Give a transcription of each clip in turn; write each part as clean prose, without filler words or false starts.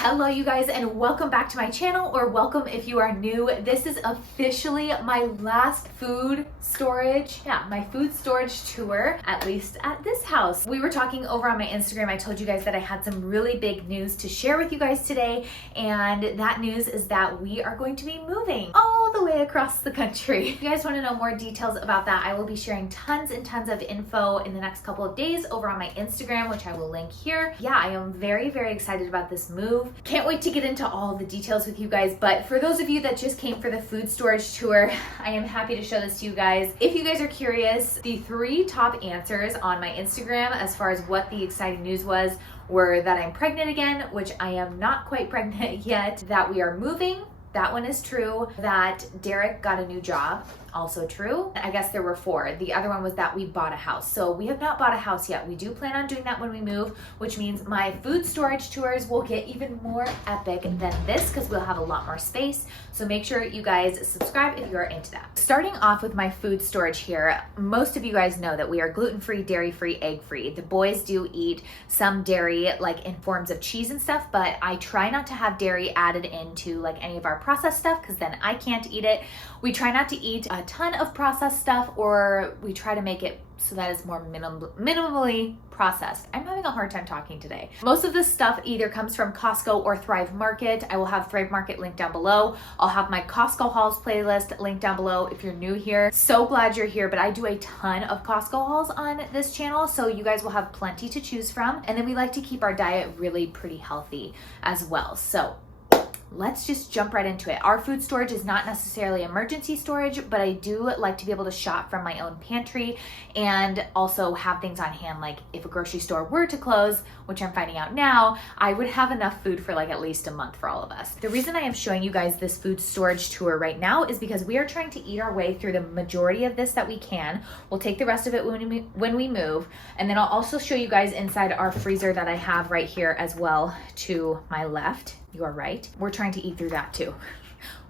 Hello you guys, and welcome back to my channel, or welcome if you are new. This is officially my last food storage tour, at least at this house. We were talking over on my Instagram. I told you guys that I had some really big news to share with you guys today, and that news is that we are going to be moving all the way across the country. If you guys want to know more details about that, I will be sharing tons and tons of info in the next couple of days over on my Instagram, which I will link here. Yeah, I am very, very excited about this move. Can't wait to get into all the details with you guys, but for those of you that just came for the food storage tour, I am happy to show this to you guys. If you guys are curious, the 3 top answers on my Instagram as far as what the exciting news was were that I'm pregnant again, which I am not quite pregnant yet, that we are moving, that one is true, that Derek got a new job, also true. I guess there were 4. The other one was that we bought a house. So we have not bought a house yet. We do plan on doing that when we move, which means my food storage tours will get even more epic than this because we'll have a lot more space. So make sure you guys subscribe if you are into that. Starting off with my food storage here, most of you guys know that we are gluten-free, dairy-free, egg-free. The boys do eat some dairy, like in forms of cheese and stuff, but I try not to have dairy added into like any of our processed stuff because then I can't eat it. We try not to eat a ton of processed stuff, or we try to make it so that it's more minimally processed. I'm having a hard time talking today. Most of this stuff either comes from Costco or Thrive Market. I will have Thrive Market linked down below. I'll have my Costco hauls playlist linked down below if you're new here. So glad you're here, but I do a ton of Costco hauls on this channel, so you guys will have plenty to choose from. And then we like to keep our diet really pretty healthy as well. So let's just jump right into it. Our food storage is not necessarily emergency storage, but I do like to be able to shop from my own pantry and also have things on hand. Like if a grocery store were to close, which I'm finding out now, I would have enough food for like at least a month for all of us. The reason I am showing you guys this food storage tour right now is because we are trying to eat our way through the majority of this that we can. We'll take the rest of it when we move. And then I'll also show you guys inside our freezer that I have right here as well to my left. You are right. We're trying to eat through that too.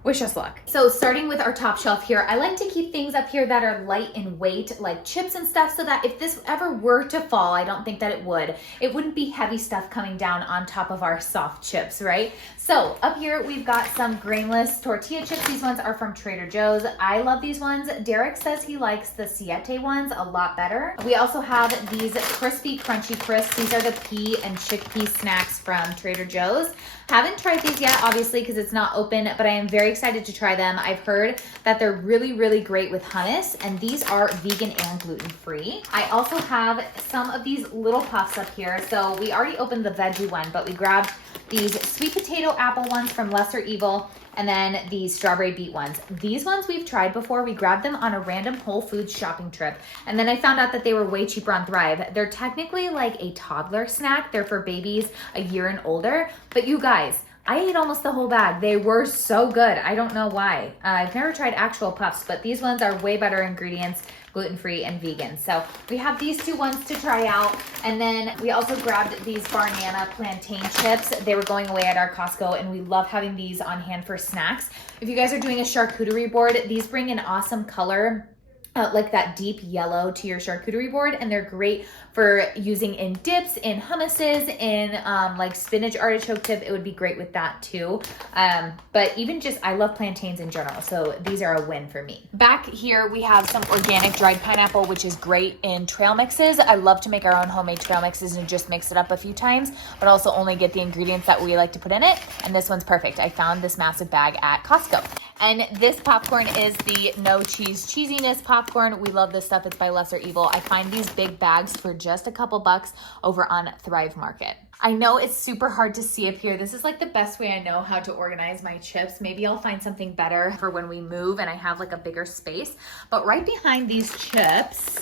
Wish us luck. So starting with our top shelf here, I like to keep things up here that are light in weight, like chips and stuff, so that if this ever were to fall, I don't think that it wouldn't be heavy stuff coming down on top of our soft chips, right? So up here, we've got some grainless tortilla chips. These ones are from Trader Joe's. I love these ones. Derek says he likes the Siete ones a lot better. We also have these crispy, crunchy crisps. These are the pea and chickpea snacks from Trader Joe's. Haven't tried these yet, obviously, because it's not open, but I am very excited to try them. I've heard that they're really, really great with hummus, and these are vegan and gluten-free. I also have some of these little puffs up here. So we already opened the veggie one, but we grabbed these sweet potato apple ones from Lesser Evil, and then these strawberry beet ones. These ones we've tried before. We grabbed them on a random Whole Foods shopping trip, and then I found out that they were way cheaper on Thrive. They're technically like a toddler snack. They're for babies a year and older, but you guys, I ate almost the whole bag. They were so good. I don't know why. I've never tried actual puffs, but these ones are way better ingredients, gluten-free and vegan. So we have these 2 ones to try out. And then we also grabbed these banana plantain chips. They were going away at our Costco, and we love having these on hand for snacks. If you guys are doing a charcuterie board, these bring an awesome color, like that deep yellow to your charcuterie board, and they're great for using in dips, in hummuses, in like spinach artichoke dip. It would be great with that too. But even just, I love plantains in general, so these are a win for me. Back here we have some organic dried pineapple, which is great in trail mixes. I love to make our own homemade trail mixes and just mix it up a few times, but also only get the ingredients that we like to put in it. And this one's perfect. I found this massive bag at Costco. And this popcorn is the no cheese cheesiness popcorn. We love this stuff. It's by Lesser Evil. I find these big bags for just a couple bucks over on Thrive Market. I know it's super hard to see up here. This is like the best way I know how to organize my chips. Maybe I'll find something better for when we move and I have like a bigger space. But right behind these chips,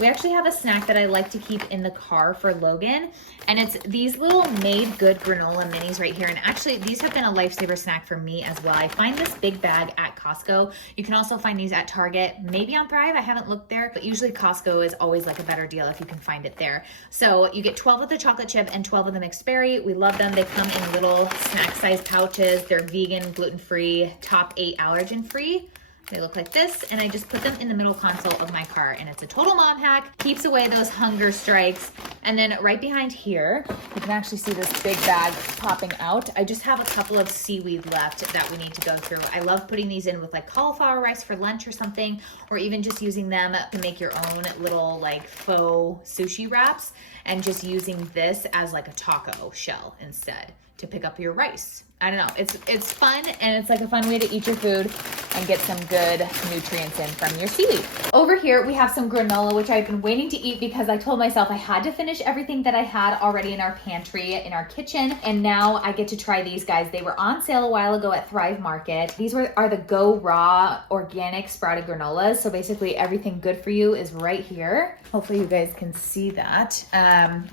we actually have a snack that I like to keep in the car for Logan. And it's these little Made Good granola minis right here. And actually, these have been a lifesaver snack for me as well. I find this big bag at Costco. You can also find these at Target, maybe on Thrive. I haven't looked there, but usually Costco is always like a better deal if you can find it there. So you get 12 of the chocolate chip and 12 of the mixed berry. We love them. They come in little snack size pouches. They're vegan, gluten-free, top 8 allergen-free. They look like this, and I just put them in the middle console of my car, and it's a total mom hack, keeps away those hunger strikes. And then right behind here, you can actually see this big bag popping out. I just have a couple of seaweed left that we need to go through. I love putting these in with like cauliflower rice for lunch or something, or even just using them to make your own little like faux sushi wraps, and just using this as like a taco shell instead to pick up your rice. I don't know, it's fun, and it's like a fun way to eat your food and get some good nutrients in from your seaweed. Over here, we have some granola, which I've been waiting to eat because I told myself I had to finish everything that I had already in our pantry, in our kitchen, and now I get to try these guys. They were on sale a while ago at Thrive Market. These are the Go Raw organic sprouted granolas, so basically everything good for you is right here. Hopefully you guys can see that.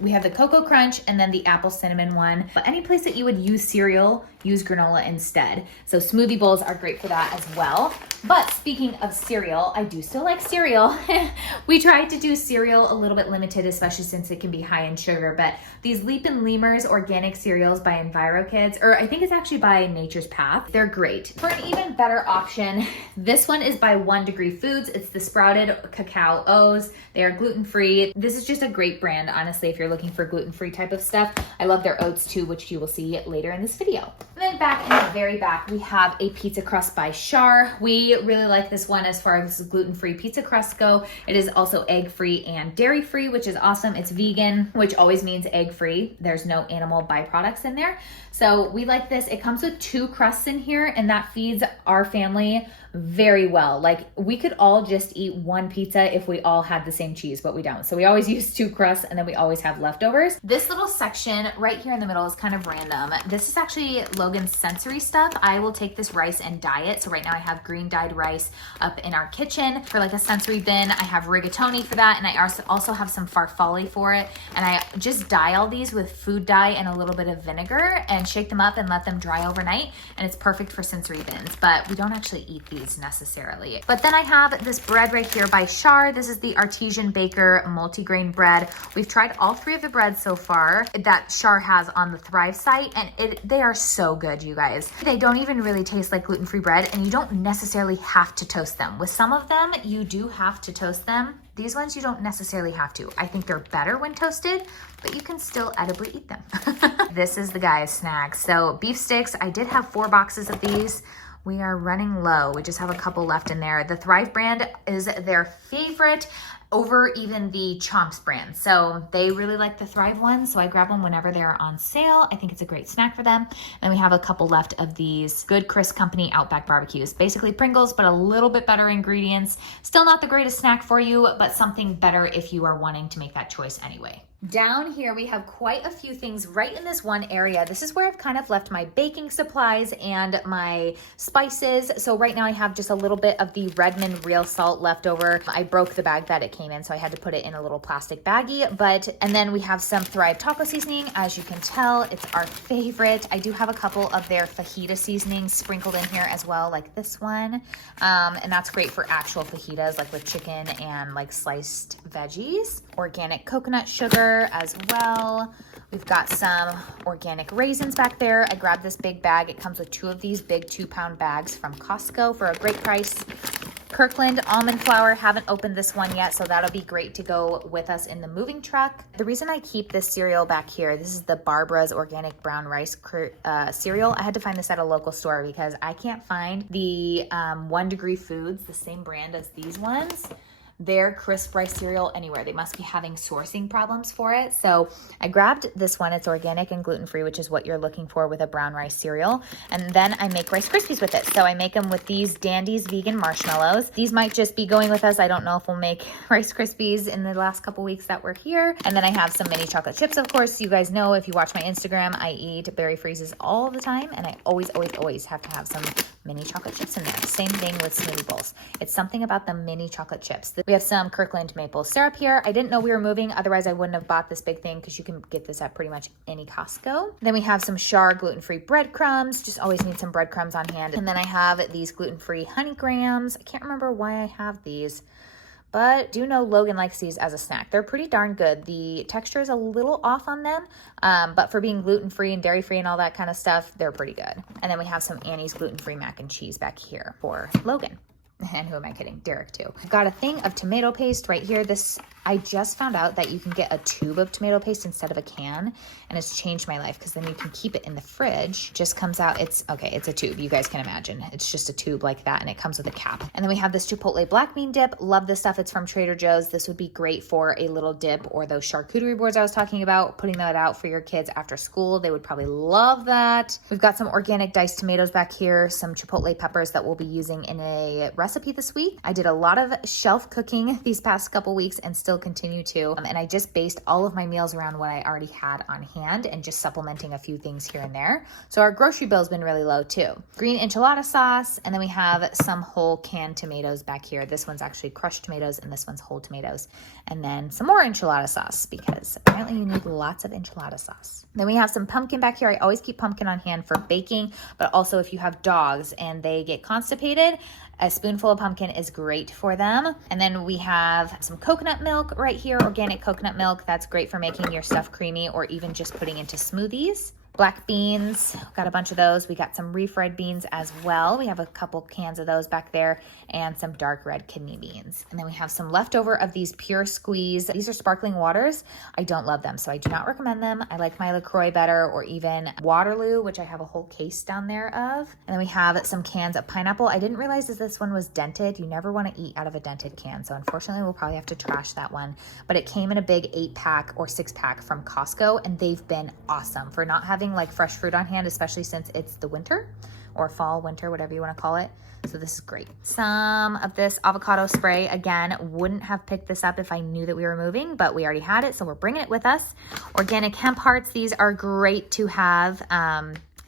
We have the Cocoa Crunch and then the Apple Cinnamon one, but any place that you would use cereal, use granola instead. So smoothie bowls are great for that as well. But speaking of cereal, I do still like cereal. We tried to do cereal a little bit limited, especially since it can be high in sugar, but these Leap and Lemurs organic cereals by EnviroKids, or I think it's actually by Nature's Path, they're great. For an even better option, this one is by 1 Degree Foods. It's the sprouted cacao O's. They are gluten-free. This is just a great brand, honestly, if you're looking for gluten-free type of stuff. I love their oats too, which you will see later in this video. And then back in the very back, we have a pizza crust by Char. We really like this one as far as gluten-free pizza crusts go. It is also egg-free and dairy-free, which is awesome. It's vegan, which always means egg-free. There's no animal byproducts in there. So we like this. It comes with 2 crusts in here, and that feeds our family very well. Like, we could all just eat 1 pizza if we all had the same cheese, but we don't. So we always use 2 crusts, and then we always have leftovers. This little section right here in the middle is kind of random. This is actually Logan's sensory stuff. I will take this rice and dye it. So right now I have green dyed rice up in our kitchen for like a sensory bin. I have rigatoni for that, and I also have some farfalle for it. And I just dye all these with food dye and a little bit of vinegar and shake them up and let them dry overnight. And it's perfect for sensory bins, but we don't actually eat these necessarily. But then I have this bread right here by Char. This is the Artesian Baker multigrain bread. We've tried all 3 of the breads so far that Char has on the Thrive site, and they are so good, you guys. They don't even really taste like gluten-free bread, and you don't necessarily have to toast them. With some of them, you do have to toast them. These ones you don't necessarily have to. I think they're better when toasted, but you can still edibly eat them. This is the guy's snack. So beef sticks, I did have 4 boxes of these. We are running low. We just have a couple left in there. The Thrive brand is their favorite over even the Chomps brand. So they really like the Thrive ones, so I grab them whenever they're on sale. I think it's a great snack for them. And we have a couple left of these Good Chris Company Outback barbecues. Basically Pringles, but a little bit better ingredients. Still not the greatest snack for you, but something better if you are wanting to make that choice anyway. Down here, we have quite a few things right in this one area. This is where I've kind of left my baking supplies and my spices. So right now I have just a little bit of the Redmond real salt left over. I broke the bag that it came in, so I had to put it in a little plastic baggie. And then we have some Thrive taco seasoning. As you can tell, it's our favorite. I do have a couple of their fajita seasonings sprinkled in here as well, like this one. And that's great for actual fajitas, like with chicken and like sliced veggies. Organic coconut sugar as well. We've got some organic raisins back there. I grabbed this big bag. It comes with 2 of these big 2-pound bags from Costco for a great price. Kirkland almond flour, haven't opened this one yet, so that'll be great to go with us in the moving truck. The reason I keep this cereal back here, this is the Barbara's organic brown rice cereal. I had to find this at a local store because I can't find the 1 Degree Foods, the same brand as these ones, their crisp rice cereal anywhere. They must be having sourcing problems for it. So I grabbed this one. It's organic and gluten-free, which is what you're looking for with a brown rice cereal. And then I make Rice Krispies with it. So I make them with these Dandy's vegan marshmallows. These might just be going with us. I don't know if we'll make Rice Krispies in the last couple weeks that we're here. And then I have some mini chocolate chips, of course. You guys know, if you watch my Instagram, I eat berry freezes all the time. And I always have to have some mini chocolate chips in there. Same thing with smoothie bowls. It's something about the mini chocolate chips. We have some Kirkland maple syrup here. I didn't know we were moving, otherwise I wouldn't have bought this big thing because you can get this at pretty much any Costco. Then we have some Char gluten-free breadcrumbs. Just always need some breadcrumbs on hand. And then I have these gluten-free honey grams. I can't remember why I have these, but do know Logan likes these as a snack. They're pretty darn good. The texture is a little off on them, but for being gluten-free and dairy-free and all that kind of stuff, they're pretty good. And then we have some Annie's gluten-free mac and cheese back here for Logan. And who am I kidding? Derek too. I've got a thing of tomato paste right here. This, I just found out that you can get a tube of tomato paste instead of a can, and it's changed my life because then you can keep it in the fridge. Just comes out, it's a tube. You guys can imagine. It's just a tube like that, and it comes with a cap. And then we have this Chipotle black bean dip. Love this stuff. It's from Trader Joe's. This would be great for a little dip or those charcuterie boards I was talking about, putting that out for your kids after school. They would probably love that. We've got some organic diced tomatoes back here, some Chipotle peppers that we'll be using in a recipe this week. I did a lot of shelf cooking these past couple weeks and still continue to. And I just based all of my meals around what I already had on hand and just supplementing a few things here and there. So our grocery bill's been really low too. Green enchilada sauce. And then we have some whole canned tomatoes back here. This one's actually crushed tomatoes and this one's whole tomatoes. And then some more enchilada sauce because apparently you need lots of enchilada sauce. Then we have some pumpkin back here. I always keep pumpkin on hand for baking, but also if you have dogs and they get constipated, a spoonful of pumpkin is great for them. And then we have some coconut milk right here, organic coconut milk. That's great for making your stuff creamy or even just putting into smoothies. Black beans, got a bunch of those. We got some refried beans as well. We have a couple cans of those back there and some dark red kidney beans. And then we have some leftover of these Pure Squeeze. These are sparkling waters. I don't love them, so I do not recommend them. I like my LaCroix better or even Waterloo, which I have a whole case down there of. And then we have some cans of pineapple. I didn't realize that this one was dented. You never want to eat out of a dented can, so unfortunately we'll probably have to trash that one. But it came in a big 8-pack or 6-pack from Costco, and they've been awesome for not having like fresh fruit on hand, especially since it's the winter or fall, winter, whatever you want to call it. So this is great. Some of this avocado spray, again, wouldn't have picked this up if I knew that we were moving, but we already had it, so we're bringing it with us. Organic hemp hearts, these are great to have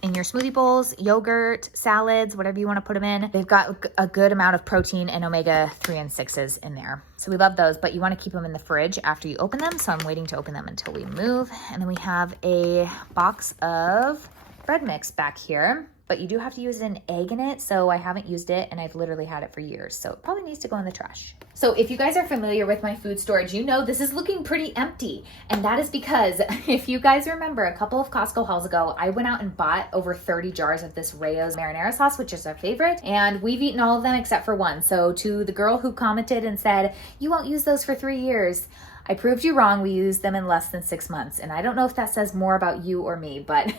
in your smoothie bowls, yogurt, salads, whatever you want to put them in. They've got a good amount of protein and omega-3 and 6s in there. So we love those, but you want to keep them in the fridge after you open them. So I'm waiting to open them until we move. And then we have a box of bread mix back here, but you do have to use an egg in it. So I haven't used it and I've literally had it for years. So it probably needs to go in the trash. So if you guys are familiar with my food storage, you know this is looking pretty empty. And that is because if you guys remember a couple of Costco hauls ago, I went out and bought over 30 jars of this Rayo's marinara sauce, which is our favorite. And we've eaten all of them except for one. So to the girl who commented and said, you won't use those for 3 years, I proved you wrong. We used them in less than 6 months. And I don't know if that says more about you or me, but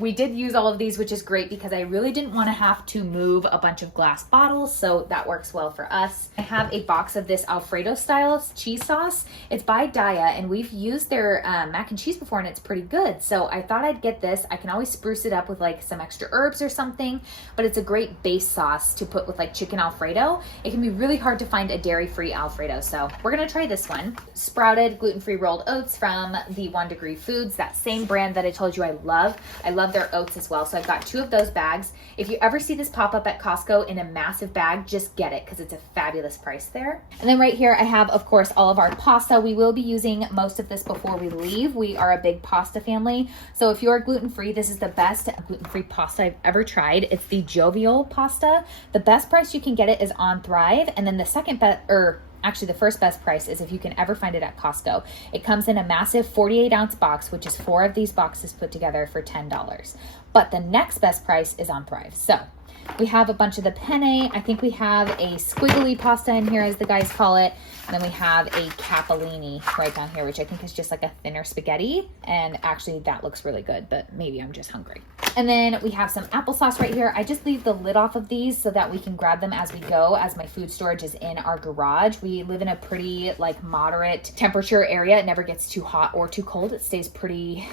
we did use all of these, which is great because I really didn't want to have to move a bunch of glass bottles. So that works well for us. I have a box of this Alfredo style cheese sauce. It's by Daya and we've used their mac and cheese before and it's pretty good. So I thought I'd get this. I can always spruce it up with like some extra herbs or something, but it's a great base sauce to put with like chicken Alfredo. It can be really hard to find a dairy-free Alfredo. So we're going to try this one. Sprouted gluten-free rolled oats from the 1 Degree Foods, that same brand that I told you I love. I love their oats as well. So I've got 2 of those bags. If you ever see this pop up at Costco in a massive bag, just get it because it's a fabulous price there. And then right here, I have, of course, all of our pasta. We will be using most of this before we leave. We are a big pasta family. So if you're gluten-free, this is the best gluten-free pasta I've ever tried. It's the Jovial pasta. The best price you can get it is on Thrive. And then the second best, actually the first best price is if you can ever find it at Costco. It comes in a massive 48-ounce box, which is 4 of these boxes put together for $10. But the next best price is on Thrive. So we have a bunch of the penne. I think we have a squiggly pasta in here, as the guys call it. And then we have a capellini right down here, which I think is just like a thinner spaghetti. And actually that looks really good, but maybe I'm just hungry. And then we have some applesauce right here. I just leave the lid off of these so that we can grab them as we go, as my food storage is in our garage. We live in a pretty like moderate temperature area. It never gets too hot or too cold. It stays pretty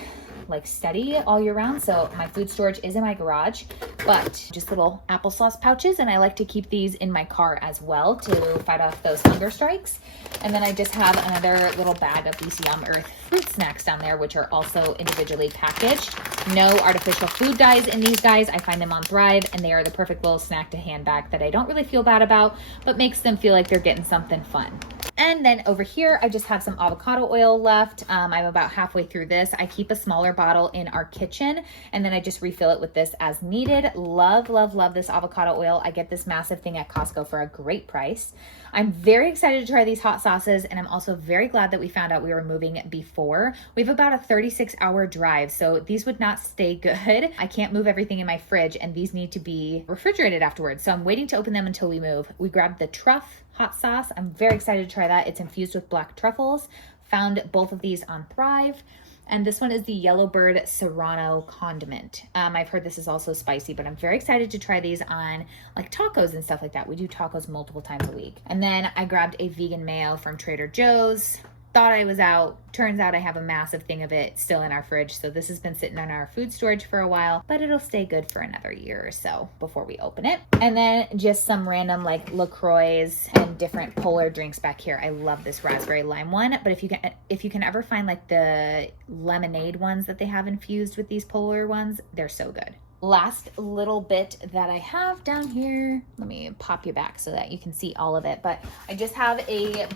like steady all year round. So my food storage is in my garage, but just little applesauce pouches. And I like to keep these in my car as well to fight off those hunger strikes. And then I just have another little bag of these Yum Earth fruit snacks down there, which are also individually packaged. No artificial food dyes in these guys. I find them on Thrive and they are the perfect little snack to hand back that I don't really feel bad about, but makes them feel like they're getting something fun. And then over here, I just have some avocado oil left. I'm about halfway through this. I keep a smaller bottle in our kitchen, and then I just refill it with this as needed. Love, love, love this avocado oil. I get this massive thing at Costco for a great price. I'm very excited to try these hot sauces, and I'm also very glad that we found out we were moving before. We have about a 36-hour drive, so these would not stay good. I can't move everything in my fridge, and these need to be refrigerated afterwards, so I'm waiting to open them until we move. We grabbed the truff hot sauce. I'm very excited to try that. It's infused with black truffles. Found both of these on Thrive. And this one is the Yellowbird Serrano condiment. I've heard this is also spicy, but I'm very excited to try these on like tacos and stuff like that. We do tacos multiple times a week. And then I grabbed a vegan mayo from Trader Joe's. Thought I was out. Turns out I have a massive thing of it still in our fridge. So this has been sitting on our food storage for a while, but it'll stay good for another year or so before we open it. And then just some random like LaCroix and different polar drinks back here. I love this raspberry lime one, but if you can ever find like the lemonade ones that they have infused with these polar ones, they're so good. Last little bit that I have down here, let me pop you back so that you can see all of it, but I just have a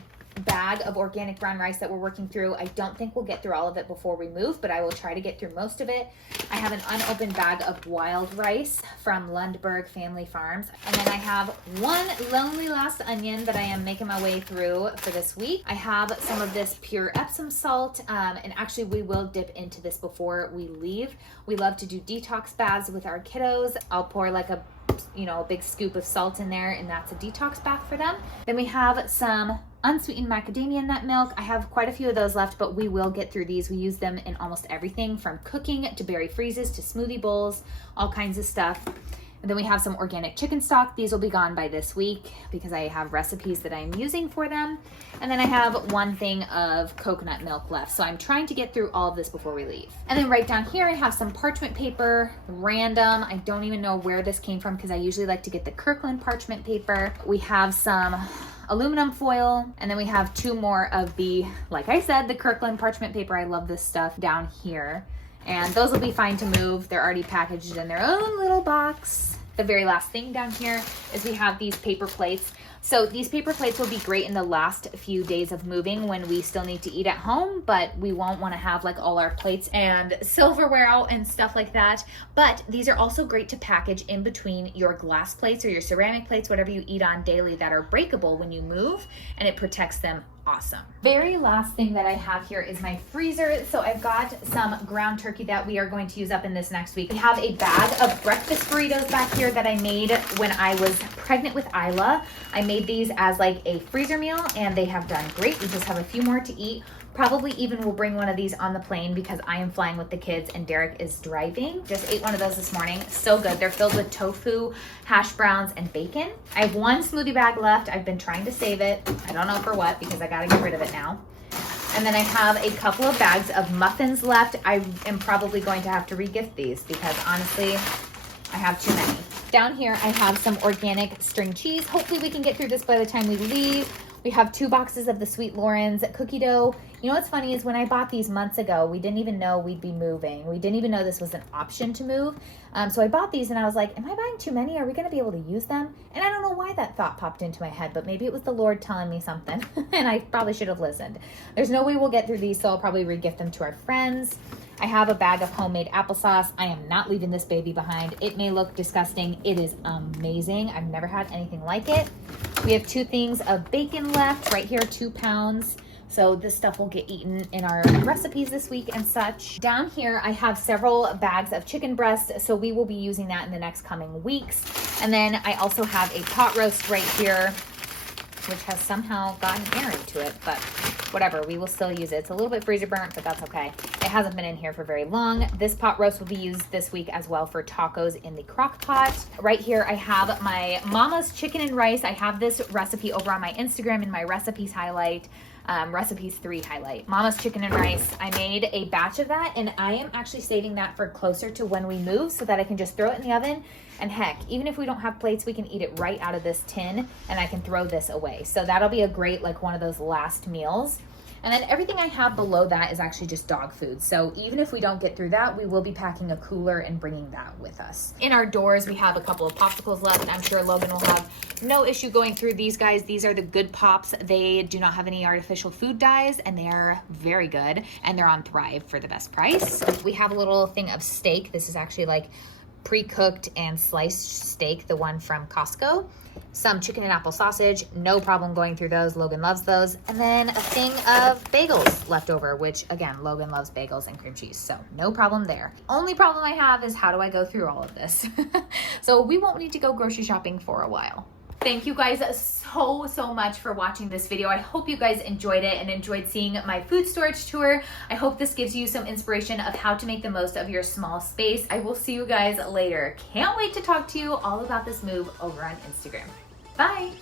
bag of organic brown rice that we're working through. I don't think we'll get through all of it before we move, but I will try to get through most of it. I have an unopened bag of wild rice from Lundberg Family Farms. And then I have one lonely last onion that I am making my way through for this week. I have some of this pure Epsom salt, and actually we will dip into this before we leave. We love to do detox baths with our kiddos. I'll pour like a big scoop of salt in there, and that's a detox bath for them. Then we have some unsweetened macadamia nut milk. I have quite a few of those left, but we will get through these. We use them in almost everything from cooking to berry freezes to smoothie bowls, all kinds of stuff. And then we have some organic chicken stock. These will be gone by this week because I have recipes that I'm using for them. And then I have one thing of coconut milk left. So I'm trying to get through all of this before we leave. And then right down here, I have some parchment paper, random. I don't even know where this came from because I usually like to get the Kirkland parchment paper. We have some aluminum foil, and then we have two more of the, like I said, the Kirkland parchment paper. I love this stuff down here. And those will be fine to move. They're already packaged in their own little box. The very last thing down here is we have these paper plates. So these paper plates will be great in the last few days of moving when we still need to eat at home, but we won't want to have like all our plates and silverware out and stuff like that. But these are also great to package in between your glass plates or your ceramic plates, whatever you eat on daily, that are breakable when you move, and it protects them. Awesome. Very last thing that I have here is my freezer. So I've got some ground turkey that we are going to use up in this next week. We have a bag of breakfast burritos back here that I made when I was pregnant with Isla. I made these as like a freezer meal, and they have done great. We just have a few more to eat. Probably even will bring one of these on the plane because I am flying with the kids and Derek is driving. Just ate one of those this morning. So good. They're filled with tofu, hash browns, and bacon. I have one smoothie bag left. I've been trying to save it. I don't know for what because I gotta get rid of it now. And then I have a couple of bags of muffins left. I am probably going to have to re-gift these because honestly, I have too many. Down here, I have some organic string cheese. Hopefully we can get through this by the time we leave. We have 2 boxes of the Sweet Loren's cookie dough. You know what's funny is when I bought these months ago, we didn't even know we'd be moving. We didn't even know this was an option to move. So I bought these and I was like, am I buying too many? Are we gonna be able to use them? And I don't know why that thought popped into my head, but maybe it was the Lord telling me something and I probably should have listened. There's no way we'll get through these, so I'll probably re-gift them to our friends. I have a bag of homemade applesauce. I am not leaving this baby behind. It may look disgusting. It is amazing. I've never had anything like it. We have 2 things of bacon left right here, 2 pounds. So this stuff will get eaten in our recipes this week and such. Down here, I have several bags of chicken breast. So we will be using that in the next coming weeks. And then I also have a pot roast right here, which has somehow gotten air into it, but whatever, we will still use it. It's a little bit freezer burnt, but that's okay. It hasn't been in here for very long. This pot roast will be used this week as well for tacos in the crock pot. Right here, I have my Mama's chicken and rice. I have this recipe over on my Instagram in my recipes highlight. Recipes 3 highlight. Mama's chicken and rice. I made a batch of that and I am actually saving that for closer to when we move so that I can just throw it in the oven. And heck, even if we don't have plates, we can eat it right out of this tin and I can throw this away. So that'll be a great, like one of those last meals. And then everything I have below that is actually just dog food. So even if we don't get through that, we will be packing a cooler and bringing that with us. In our doors, we have a couple of popsicles left. I'm sure Logan will have no issue going through these guys. These are the Good Pops. They do not have any artificial food dyes, and they're very good. And they're on Thrive for the best price. We have a little thing of steak. This is actually like pre-cooked and sliced steak, the one from Costco. Some chicken and apple sausage, no problem going through those. Logan loves those. And then a thing of bagels left over, which again, Logan loves bagels and cream cheese, so no problem there. Only problem I have is how do I go through all of this? So we won't need to go grocery shopping for a while. Thank you guys so much for watching this video. I hope you guys enjoyed it and enjoyed seeing my food storage tour. I hope this gives you some inspiration of how to make the most of your small space. I will see you guys later. Can't wait to talk to you all about this move over on Instagram. Bye.